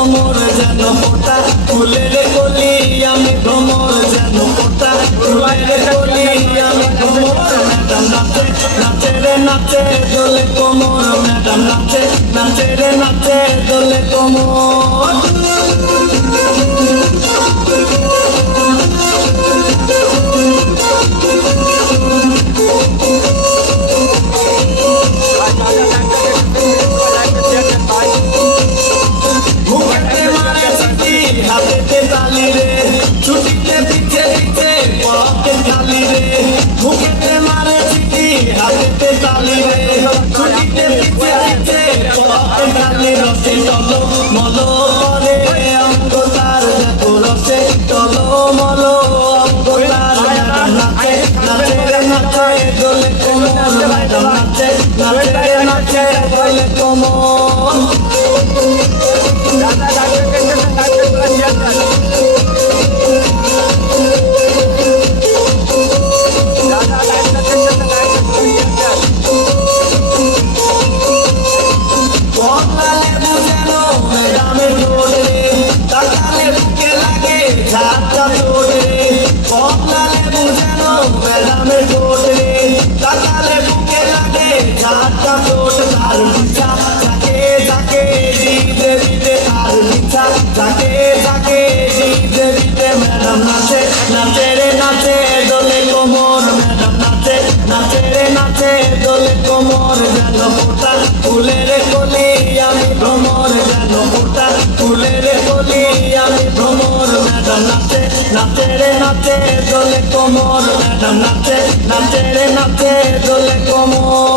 কোমর যেন ফোটা ফুলের কলি আমি ভ্রমর যেন ফোটা ফুলের কলি আমি ভ্রমর ম্যাডাম নাচে নাচে রে নাচে দোলে কোমর ম্যাডাম নাচে নাচে রে নাচে দোলে কোমর হাতেতে তালি রে ছুটিতে পিছে পিছে পথে খালি রে মুখেতে মারে চিঠি হাতেতে তালি রে ছুটিতে পিছে পিছে পথে খালি রসে টলো মলো করে অঙ্গ তার দেখো রসে টলো মলো অঙ্গ তার নাচে নাচে রে নাচে দোলে কোমর ম্যাডাম নাচে নাচে রে নাচে দোলে কোমর ম্যাডাম নাচে নাচে রে নাচে দোলে কোমর ম্যাডাম নাচে নাচে রে নাচে দোলে কোমর যেন ফোটা ফুলের কলি আমি ভ্রমর যেন ফোটা ফুলের কলি আমি ভ্রমর ম্যাডাম নাচে নাচে রে নাচে দোলে কোমর ম্যাডাম নাচে নাচে রে নাচে দোলে কোমর